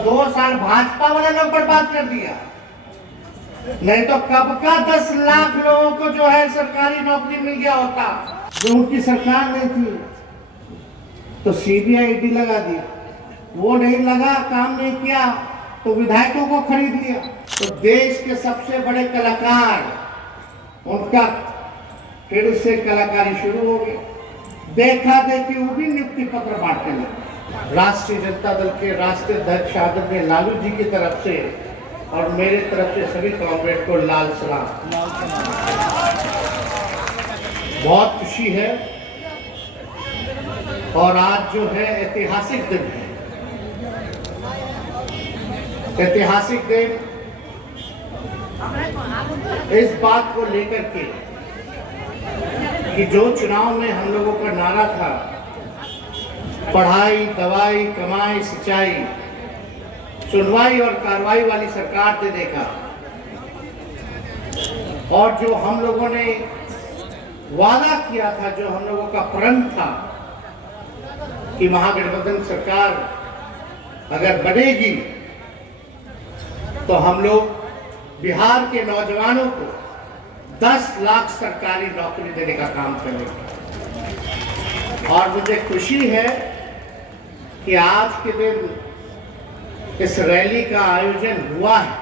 2 साल भाजपा वाले लोग बर्बाद कर दिया। नहीं तो कब का 10 लाख लोगों को जो है सरकारी नौकरी मिल गया होता, जो उनकी सरकार नहीं थी। तो सीबीआई ईडी लगा दिया, वो नहीं लगा, काम नहीं किया तो विधायकों को खरीद लिया। तो देश के सबसे बड़े कलाकार, उनका फिर से कलाकारी शुरू हो गई। देखा देखी वो भी नियुक्ति पत्र बांटने लगे। राष्ट्रीय जनता दल के राष्ट्रीय अध्यक्ष आदरणीय लालू जी की तरफ से और मेरे तरफ से सभी कॉमरेड को लाल सलाम। बहुत खुशी है और आज जो है ऐतिहासिक दिन है। ऐतिहासिक दिन इस बात को लेकर के कि जो चुनाव में हम लोगों का नारा था, पढ़ाई, दवाई, कमाई, सिंचाई, सुनवाई और कार्रवाई वाली सरकार ने देखा, और जो हम लोगों ने वादा किया था, जो हम लोगों का प्रण था कि महागठबंधन सरकार अगर बनेगी तो हम लोग बिहार के नौजवानों को 10 लाख सरकारी नौकरी देने का काम करेंगे। और मुझे खुशी है कि आज के दिन इस रैली का आयोजन हुआ है।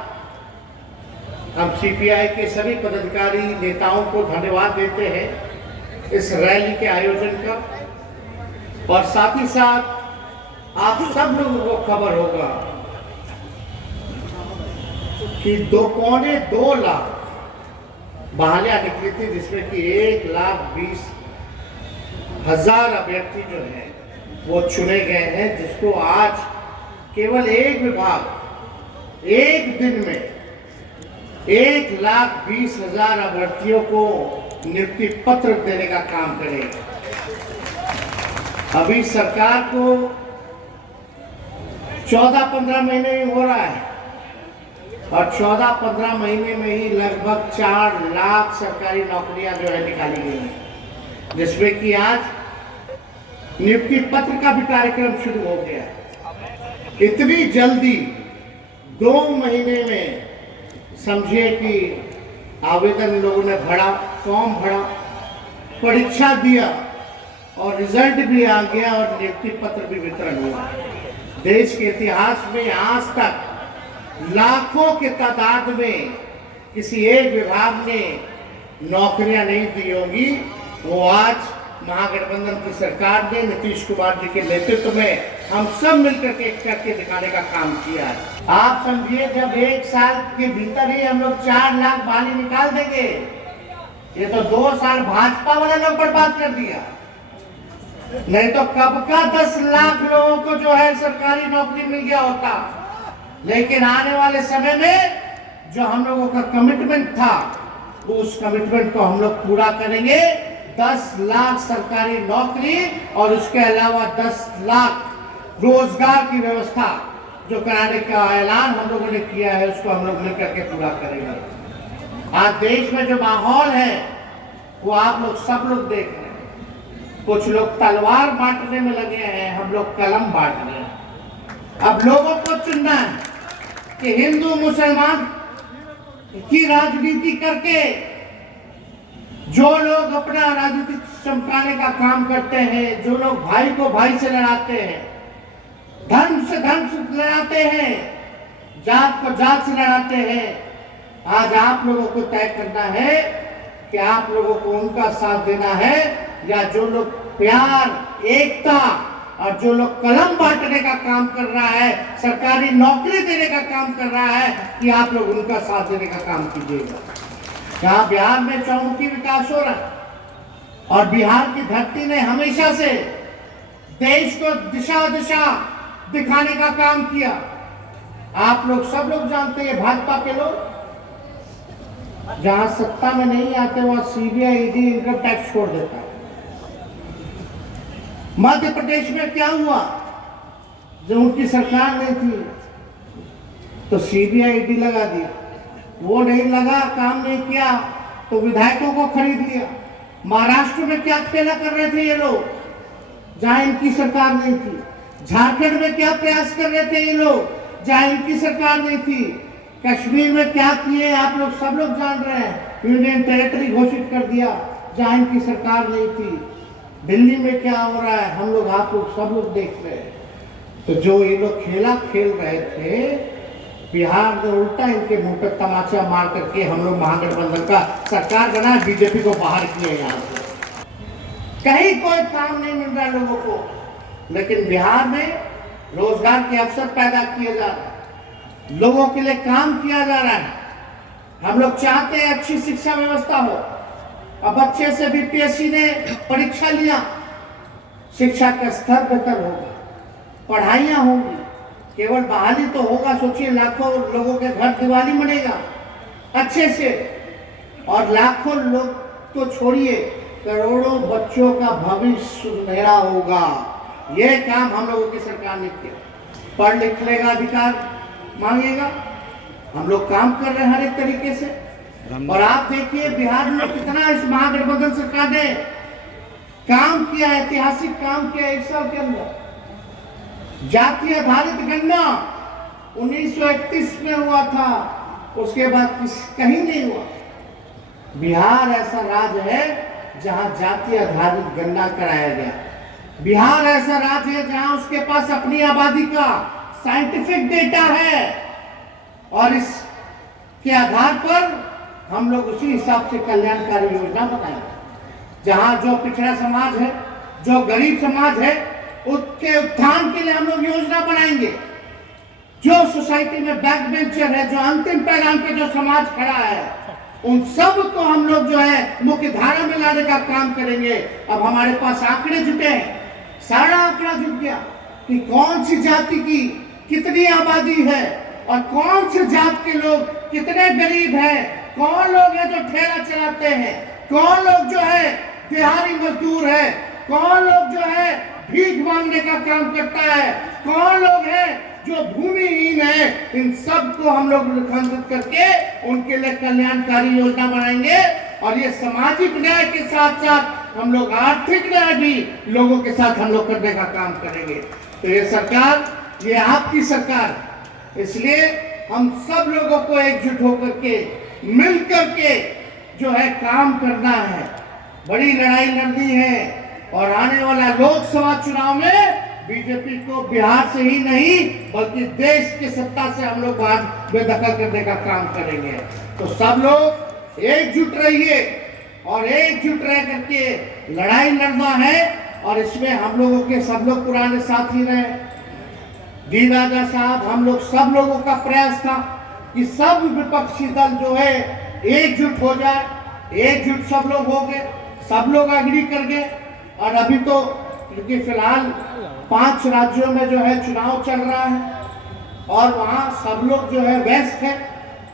हम सीपीआई के सभी पदाधिकारी नेताओं को धन्यवाद देते हैं इस रैली के आयोजन का। और साथ ही साथ आप सब लोगों को खबर होगा कि 2.25 लाख बहालियां निकली थी, जिसमें कि 1,20,000 अभ्यर्थी जो हैं वो चुने गए हैं, जिसको आज केवल एक विभाग एक दिन में 1,20,000 अभ्यर्थियों को नियुक्ति पत्र देने का काम करेगा। अभी सरकार को 14-15 महीने में हो रहा है और 14-15 महीने में ही लगभग 4 लाख सरकारी नौकरियां जो है निकाली गई हैं, जिसमें कि आज नियुक्ति पत्र का भी कार्यक्रम शुरू हो गया है। इतनी जल्दी 2 महीने में समझिए कि आवेदन लोगों ने भरा, फॉर्म भरा, परीक्षा दिया और रिजल्ट भी आ गया और नियुक्ति पत्र भी वितरण हुआ। देश के इतिहास में आज तक लाखों के तादाद में किसी एक विभाग ने नौकरियां नहीं दी होंगी। वो आज महागठबंधन की सरकार ने नीतीश कुमार जी के नेतृत्व में हम सब मिलकर के करके दिखाने का काम किया है। आप समझिए, जब 1 साल के भीतर ही हम लोग 4 लाख बहाली निकाल देंगे, ये तो 2 साल भाजपा वाले लोग बर्बाद कर दिया। नहीं तो कब का 10 लाख लोगों को जो है सरकारी नौकरी मिल गया होता। लेकिन आने वाले समय में जो हम लोगों का कमिटमेंट था, उस कमिटमेंट को हम लोग पूरा करेंगे। 10 लाख सरकारी नौकरी और उसके अलावा 10 लाख रोजगार की व्यवस्था जो कराने का ऐलान हम लोगों ने किया है, उसको हम लोग मिलकर के पूरा करेंगे। आज देश में जो माहौल है वो आप लोग सब लोग देख रहे हैं। कुछ लोग तलवार बांटने में लगे हैं, हम लोग कलम बांट रहे हैं। अब लोगों को चुनना है कि हिंदू मुसलमान की राजनीति करके जो लोग अपना राजनीति चमकाने का काम करते हैं, जो लोग भाई को भाई से लड़ाते हैं, धर्म से लड़ाते हैं, जात को जात से लड़ाते हैं, आज आप लोगों को तय करना है कि आप लोगों को उनका साथ देना है या जो लोग प्यार, एकता और जो लोग कलम बांटने का काम कर रहा है, सरकारी नौकरी देने का काम कर रहा है, कि आप लोग उनका साथ देने का काम कीजिएगा। यहाँ बिहार में चौमुखी विकास हो रहा है और बिहार की धरती ने हमेशा से देश को दिशा दिखाने का काम किया। आप लोग सब लोग जानते हैं, भाजपा के लोग जहां सत्ता में नहीं आते वहां सीबीआई ईडी इनकम टैक्स छोड़ देता है। मध्य प्रदेश में क्या हुआ, जब उनकी सरकार नहीं थी तो सीबीआई ईडी लगा दिया, वो नहीं लगा, काम नहीं किया तो विधायकों को खरीद लिया। महाराष्ट्र में क्या खेला कर रहे थे ये लोग, जहां इनकी सरकार नहीं थी। झारखंड में क्या प्रयास कर रहे थे ये लोग, जहाँ इनकी सरकार नहीं थी। कश्मीर में क्या किए आप लोग सब लोग जान रहे हैं, यूनियन टेरिटरी घोषित कर दिया जहाँ इनकी सरकार नहीं थी। दिल्ली में क्या हो रहा है हम लोग आप लोग सब लोग देख रहे हैं। तो जो ये लोग खेला खेल रहे थे, बिहार ने उल्टा इनके मुंह पर तमाचा मार करके हम लोग महागठबंधन का सरकार बना, बीजेपी को बाहर किया यहाँ से। कहीं कोई काम नहीं मिल रहा लोगों को, लेकिन बिहार में रोजगार के अवसर पैदा किए जा रहे हैं, लोगों के लिए काम किया जा रहा है। हम लोग चाहते हैं अच्छी शिक्षा व्यवस्था हो। अब अच्छे से बीपीएससी ने परीक्षा लिया, शिक्षा का स्तर बेहतर होगा, पढ़ाइयाँ होंगी, केवल बहाली तो होगा। सोचिए लाखों लोगों के घर दिवाली मनेगा अच्छे से, और लाखों लोग तो छोड़िए, करोड़ों बच्चों का भविष्य सुनहरा होगा। ये काम हम लोगों की सरकार ने किया। पढ़ लिख लेगा, अधिकार मांगेगा, हम लोग काम कर रहे हैं हर एक तरीके से। और आप देखिए बिहार में कितना इस महागठबंधन सरकार ने काम किया, ऐतिहासिक काम किया 1 साल के अंदर। जाति आधारित गणना 1931 में हुआ था, उसके बाद कहीं नहीं हुआ। बिहार ऐसा राज्य है जहां जाति आधारित गणना कराया गया। बिहार ऐसा राज्य है जहां उसके पास अपनी आबादी का साइंटिफिक डेटा है, और इसके आधार पर हम लोग उसी हिसाब से कल्याणकारी योजना बनाएंगे। जहां जो पिछड़ा समाज है, जो गरीब समाज है, उसके उत्थान के लिए हम लोग योजना बनाएंगे। जो सोसाइटी में बैक बेंचर है, जो अंतिम पैराम पे जो समाज खड़ा है, उन सब को हम लोग जो है मुख्य धारा में लाने का काम करेंगे। अब हमारे पास आंकड़े जुटे हैं, सारा आंकड़ा जुट गया कि कौन सी जाति की कितनी आबादी है और कौन सी जात के लोग कितने गरीब हैं, कौन लोग हैं जो ठेला चलाते हैं, कौन लोग जो है दिहाड़ी मजदूर है, कौन लोग जो है भीख मांगने का काम करता है, कौन लोग हैं जो भूमिहीन है। इन सब को हम लोग रेखांकित करके उनके लिए कल्याणकारी योजना बनाएंगे। और ये सामाजिक न्याय के साथ साथ हम लोग आर्थिक न्याय भी लोगों के साथ हम लोग करने का काम करेंगे। तो ये सरकार, ये आपकी सरकार, इसलिए हम सब लोगों को एकजुट होकर के मिल करके जो है काम करना है, बड़ी लड़ाई लड़नी है। और आने वाला लोकसभा चुनाव में बीजेपी को बिहार से ही नहीं बल्कि देश की सत्ता से हम लोग बात बेदखल करने का काम करेंगे। तो सब लोग एकजुट रहिए और एकजुट रह करके लड़ाई लड़ना है। और इसमें हम लोगों के सब लोग पुराने साथी रहे, डी राजा साहब, हम लोग सब लोगों का प्रयास था कि सब विपक्षी दल जो है एकजुट हो जाए। एकजुट सब लोग हो गए, सब लोग एग्री कर गए। और अभी तो क्योंकि फिलहाल 5 राज्यों में जो है चुनाव चल रहा है और वहाँ सब लोग जो है व्यस्त है।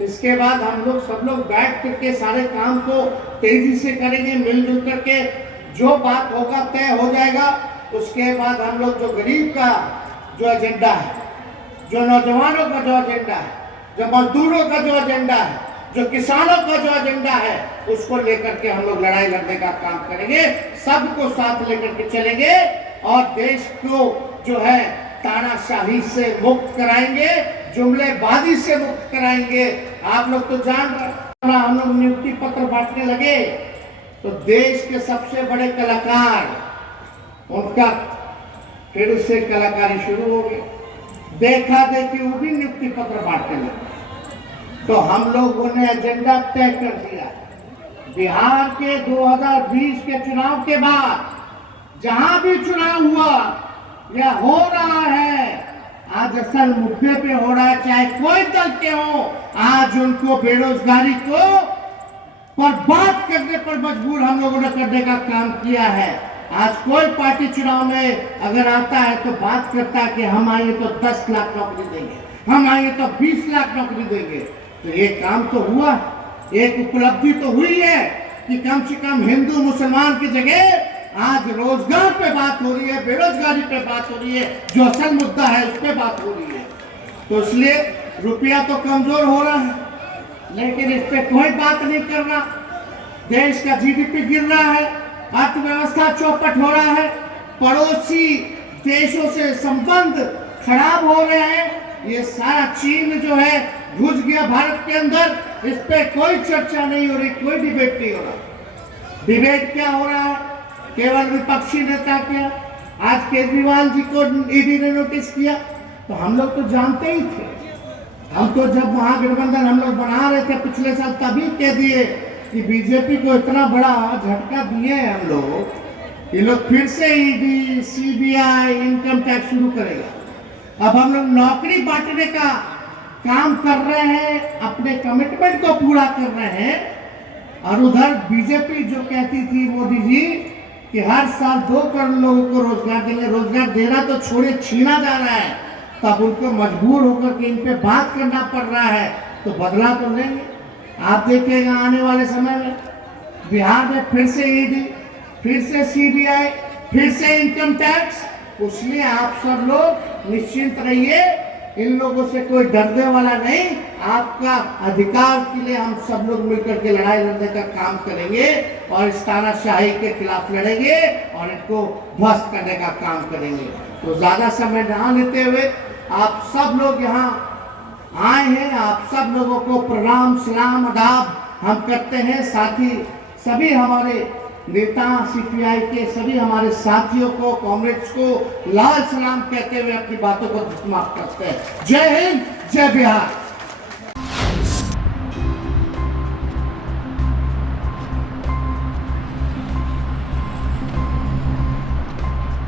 इसके बाद हम लोग सब लोग बैठ करके सारे काम को तेजी से करेंगे, मिलजुल करके जो बात होगा तय हो जाएगा। उसके बाद हम लोग जो गरीब का जो एजेंडा है, जो नौजवानों का जो एजेंडा है, जो मजदूरों का जो एजेंडा है, जो किसानों का जो एजेंडा है, उसको लेकर के हम लोग लड़ाई लड़ने का काम करेंगे। सबको साथ लेकर के चलेंगे और देश को जो है तानाशाही से मुक्त कराएंगे, जुमलेबाजी से मुक्त कराएंगे। आप लोग तो जान रहे, हम लोग नियुक्ति पत्र बांटने लगे तो देश के सबसे बड़े कलाकार, उनका फिर से कलाकारी शुरू हो गई। देखा देखी वो भी नियुक्ति पत्र बांटने लगे। तो हम लोगों ने एजेंडा तय कर दिया। बिहार के 2020 के चुनाव के बाद जहां भी चुनाव हुआ या हो रहा है, आज असल मुद्दे पे हो रहा है, चाहे कोई दल के हो, आज उनको बेरोजगारी को बर्बाद करने पर मजबूर हम लोगों ने करने का काम किया है। आज कोई पार्टी चुनाव में अगर आता है तो बात करता है कि हम आएंगे तो 10 लाख नौकरी देंगे, हम आएंगे तो 20 लाख नौकरी देंगे। तो ये काम तो हुआ, एक उपलब्धि तो हुई है कि कम से कम हिंदू मुसलमान की जगह आज रोजगार पे बात हो रही है, बेरोजगारी पे बात हो रही है, जो असल मुद्दा है उस पे बात हो रही है। तो इसलिए रुपया तो कमजोर हो रहा है, लेकिन इस पे कोई बात नहीं कर रहा। देश का जीडीपी गिर रहा है, अर्थव्यवस्था चौपट हो रहा है, पड़ोसी देशों से संबंध खराब हो रहे हैं, ये सारा चीन जो है घुस गया भारत के अंदर, इस पे कोई चर्चा नहीं हो रही, कोई डिबेट नहीं हो रहा। डिबेट क्या हो रहा है? केवल विपक्षी नेता क्या? आज केजरीवाल जी को ईडी ने नोटिस किया, तो हम लोग तो जानते ही थे। हम तो जब महागठबंधन हम लोग बना रहे थे पिछले साल, तभी कह दिए कि बीजेपी को इतना बड़ा झटका दिए हैं हम लोग, ये लोग फिर से ईडी, सीबीआई, इनकम टैक्स शुरू करेगा। अब हम लोग नौकरी बांटने का काम कर रहे हैं, अपने कमिटमेंट को पूरा कर रहे हैं। और उधर बीजेपी जो कहती थी मोदी जी कि हर साल 2 करोड़ लोगों को रोजगार देंगे, रोजगार देना तो छोड़िए, छीना जा रहा है, तब उनको मजबूर होकर के इन पे बात करना पड़ रहा है, तो बदला तो लेंगे। आप देखिएगा आने वाले समय में बिहार में फिर से ईडी, फिर से सीबीआई, फिर से इनकम टैक्स। इसलिए आप सब लोग निश्चिंत रहिए, इन लोगों से कोई डरने वाला नहीं। आपका अधिकार के लिए हम सब लोग मिलकर के लड़ाई लड़ने का काम करेंगे और इस तानाशाही के खिलाफ लड़ेंगे और इनको ध्वस्त करने का काम करेंगे। तो ज्यादा समय ना लेते हुए आप सब लोग यहाँ आए हैं, आप सब लोगों को प्रणाम, सलाम, आदाब हम करते हैं। साथ ही सभी हमारे नेता, सीपीआई के सभी हमारे साथियों को, कॉमरेड्स को लाल सलाम कहते हुए अपनी बातों को समाप्त करते हैं। जय हिंद, जय बिहार।